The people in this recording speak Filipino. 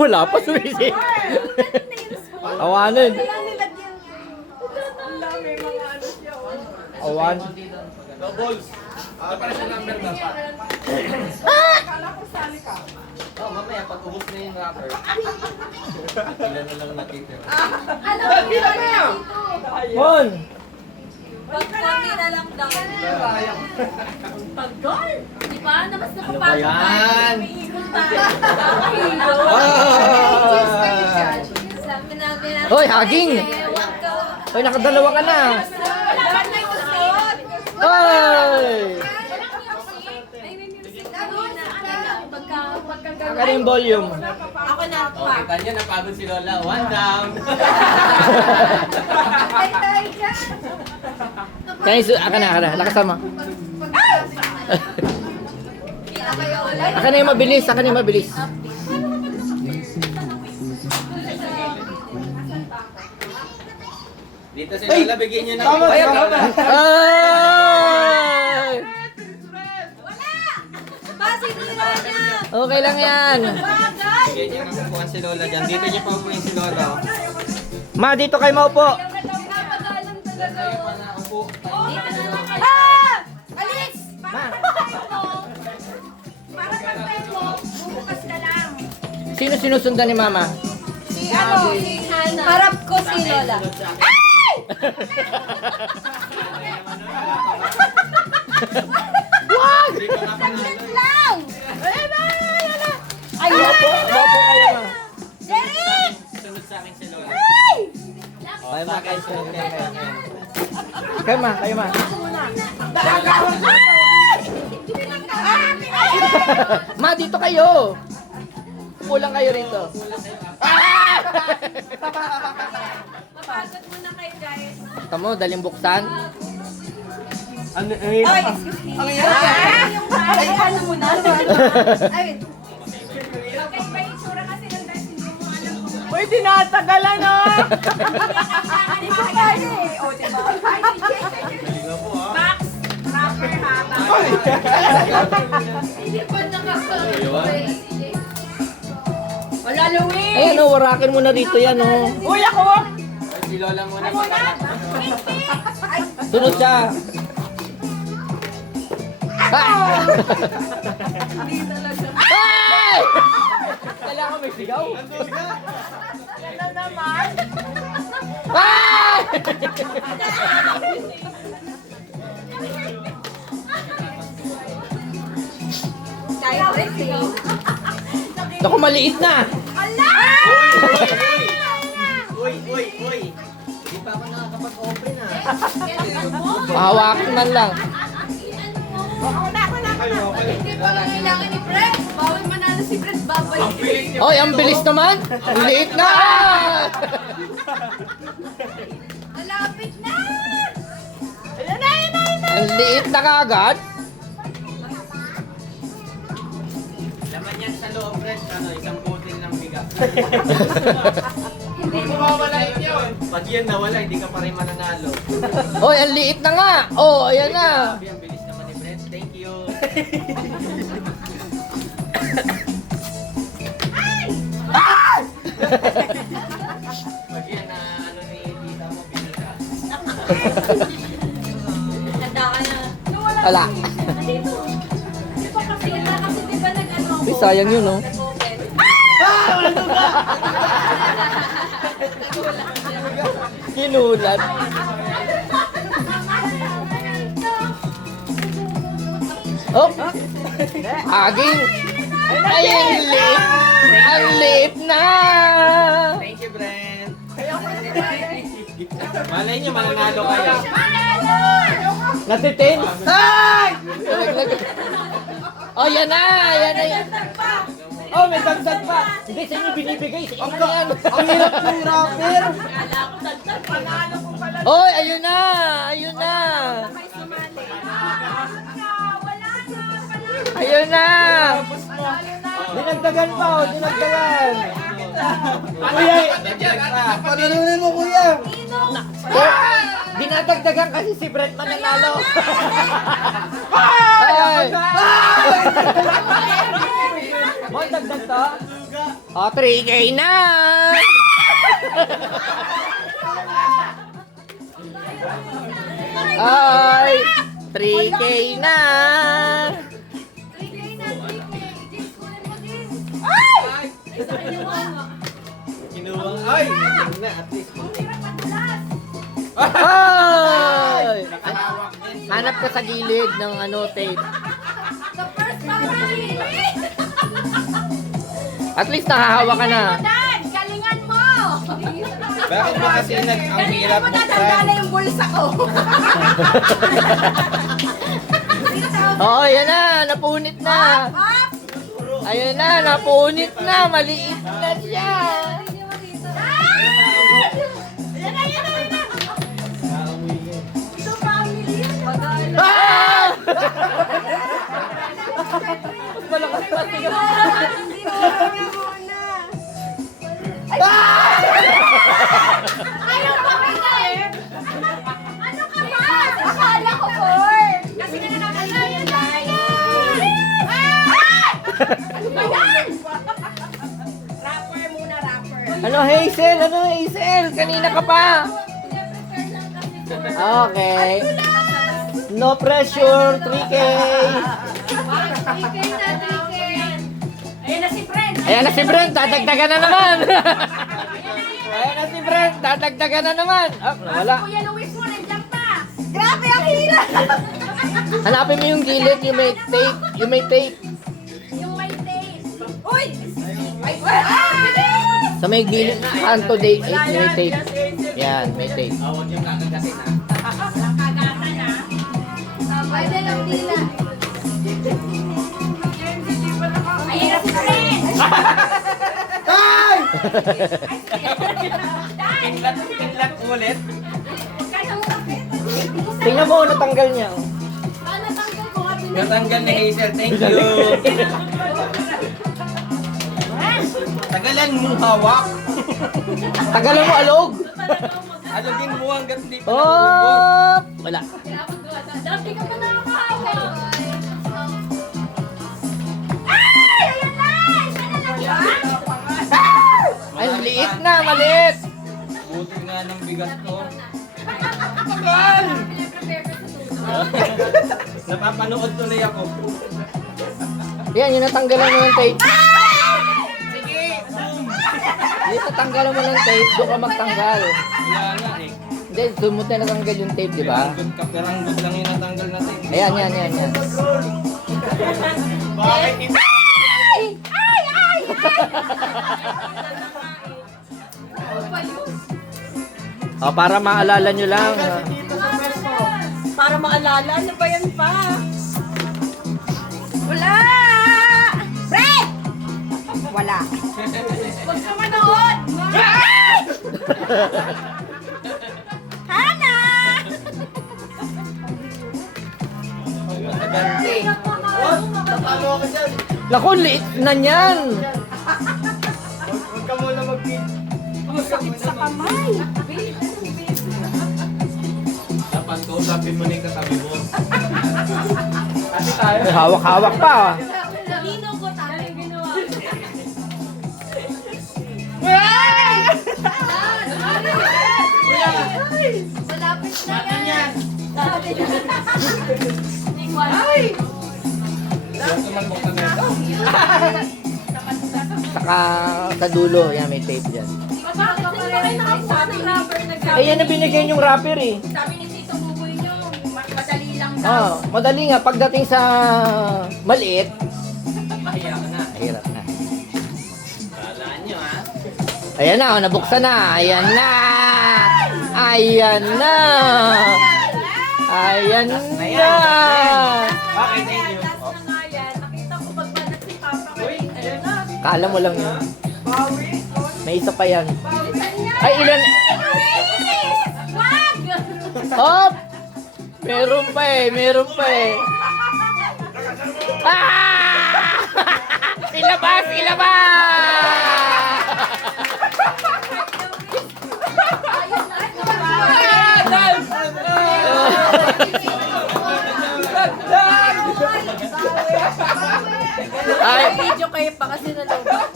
Wala pa sumisi. Awanan. Awan. Doubles. Para sa number na. Oh, mamaya pag ubos na yung wrapper. Ilan na lang natitira. Mon! Pag konti na lang daw. Pag-gol! Di ba? Na mas Ano ba napapagod yan? May ikot tayo. Nakakahilo. Sabi natin na. Hoy, haging! Huwag ka. Hoy, nakadalawa ka na! Wala ka na kusot. Hoy! Ay, may music na doon. Pagka Ang ano yung volume? Ako na. Oh, kita niyo, napagod si Lola. One down. Ay, tayo dyan. Aka na. Nakasama. Kita kayo ulit. Aka na yung mabilis. Dito si Lola, bigyan niyo ng Ay! Basi nila niya. Okay lang yan. Bagay. Bigyan niyo ng upuan si Lola dyan. Dito niyo pa upuin si Lola. Ma, dito kayo maupo. Napagalang talaga. Kayo pa na upo. Ah! Alis! Ma. Para pag mo, bubukas ka lang. Sino sinusundan ni Mama? Si Hana. Harap ko si Lola. Wag! Hindi ko na panalo. Lang! Ay, Maupo kayo, Ma. Derek! Sunod sa akin si Lola. Ay! Kayo, Ma. Kayo sunod kayo. Kayo, Ma. Ma, dito kayo. Upo lang kayo rito. Mapagod muna kayo, guys. Tamo, daling buksan. Ay, excuse me. Ang yan? Ay, ano muna? Ay, okay, may itsura kasi ng dress, hindi mo alam kung Uy, tinatagalan ah! Hindi ko kaya eh. O, diba? Ay, Max, rapper ha. Hindi pa nakakapag. Wala, Louie. Ayan, oh, warakin mo na dito yan, oh. Uy, ako! Si Lola muna pag Sunod siya. Ay! Kailangan may sigaw. Ano naman? Ay! Kaya break eh. Naku, maliit na. Uy! Hindi pa ako nakakapag-open ah. Pahawakin man lang. Kailangan ni Fred. Bawal manalo si Fred. Babalik. Oy, ang bilis naman. Ang liit na. Malapit na. Ang liit na kagad. Laman yan sa loob, Fred. Ano, isang putil ng bigas. Huwag mawawalain yun. Pag yan nawala, hindi ka pa rin mananalo. Oy, ang liit na nga. Oh, ayan na. Sabi, ang bilis naman ni Fred. Thank you. Pag yan na ano ni tita mo, pinita. Handa ka na. Wala. Dito. Di ba kasi di ba nag-ano ako? Uy, sayang yun, oh. Nag-open. Kinulat. Oh! Aging! Ay, ang liit! Ang liit na! Thank you, Brent. Malay niyo, mananalo kayo. Natitin! Ay! Oh, yan na! Yan na yan! Oh, may dagdag pa! Hindi, sa inyo binibigay. Sa inyo na yan. Ang hirap ng rapper! Kala ko dagdag. Panalo ko pala. Oy, ayun na! Ayun na! May sumali. Ayun na! Dinagdagan pa, oh, dinagdagan! Kuya, panalunin mo, kuya! Dinadagdagan kasi si Brent mananalo. Ay! Mo, dagdag to. O, 3K na! Ay, 3K na! 3K na, 3K. Jess, kunin mo din. Ay! Isa kinuha mo. Kinuha. Ay! Galing na, at least. Ang hirap madulas. Ay! Hanap ka sa gilid ng tape. The first time. At least nakahawa ka na. Dan, galingan mo. Bakit ba kasi ang Galingan hirap mo na buksan? tanggalin yung bulsa ko. Oo, yan na. Napunit na. Up! Ayun na, napunit na. Maliit na siya. Yan na, yan na, yan na. Ito family. Ah! Malakas pa siya. Hindi mo muna. Ayaw pa kita eh. Ano ka ba? Akala ko four. Kasi nga nakakalayan tayo. Ano ba yan? Rapper muna, rapper. Ano, Hazel? Ano, Hazel? Kanina ka pa. Prepare lang kasi for... Okay. No pressure, 3K. 3K na, 3K. Ayun na si Brent. Ayan na si Brent, dadagdagan na naman. Ayan na si Brent, dadagdagan na naman. Ah, wala. Kuya Luis mo, nandiyan pa. Grabe, ang hirap. Hanapin mo yung gilid, yung may tape. Yung may tape. Yung may taste. Uy! Ay, bilis! Sa may gilid, kanto date, may tape. Yan, may tape. Huwag yung kakagasin ha. Nakagatan na. Pwede lang dila. Ayun na si Brent. Ay! Pinlat ulit. Kaya mo kapit. Tingnan mo, natanggal niya. Paano tanggal ko nga pinag- Natanggal ni Hazel. Thank you. Tagalan mo hawak. Tagalan mo alog. Alugin mo hanggat di pa Oh! nakubog. Wala. Dati ka pa nakakahawak. Ay! Ayan na! Isa na lang yan. Ay, liit na, maliit. Buti nga ng bigat ko. Napapanood tuloy ako. Yan, yung natanggalan mo ng tape. Sige, zoom. Yung natanggalan mo ng tape, doon ka magtanggal. Wala nga eh. Hindi, doon mo tayo natanggal yung tape, di ba? Peranggot lang yung natanggal natin. Ayan, yan. Bakit hindi? Ay! Ay! Ay! Oh, para maalala nyo lang. Para maalala, ano ba yan pa? Wala! Fred! Wala. Huwag ka manood! Hana! Mataganti. Tatalo ka dyan. Naku, liit na niyan. Huwag ka muna mag-feed. Sa kamay. Dapat kausapin mo na yung katabi mo. Kasi tayo. May hawak-hawak pa. Nino ko tayo ginawa. Malapit na yan. Ay! Huwag tumambok na nito. Saka sa dulo, yan, may tape dyan. Bakit din ba kayo nakasabi ng rapper Eh, yan na binigay yung rapper eh. Sabi ni Tito Buboy nyo, madali lang daw. Oh, madali nga, pagdating sa maliit, Mahiya ka na. hirap na. Kalaan nyo ha. Ayan na, oh, nabuksan na. Ayan na. Ayan na. Ayan na. Bakit thank you? Last na nga yan, nakita ko pagbanat si Papa Uy, ayun na. Kala mo lang yun. Bawi. May isa pa yan. Bawisan niya. Ay, ilan? Wag! Hop! Meron pa eh, meron pa eh. Ah! Ilabas, ilabas! Ayun na. Dagdag! Ay, Video kayo pa kasi nalobat.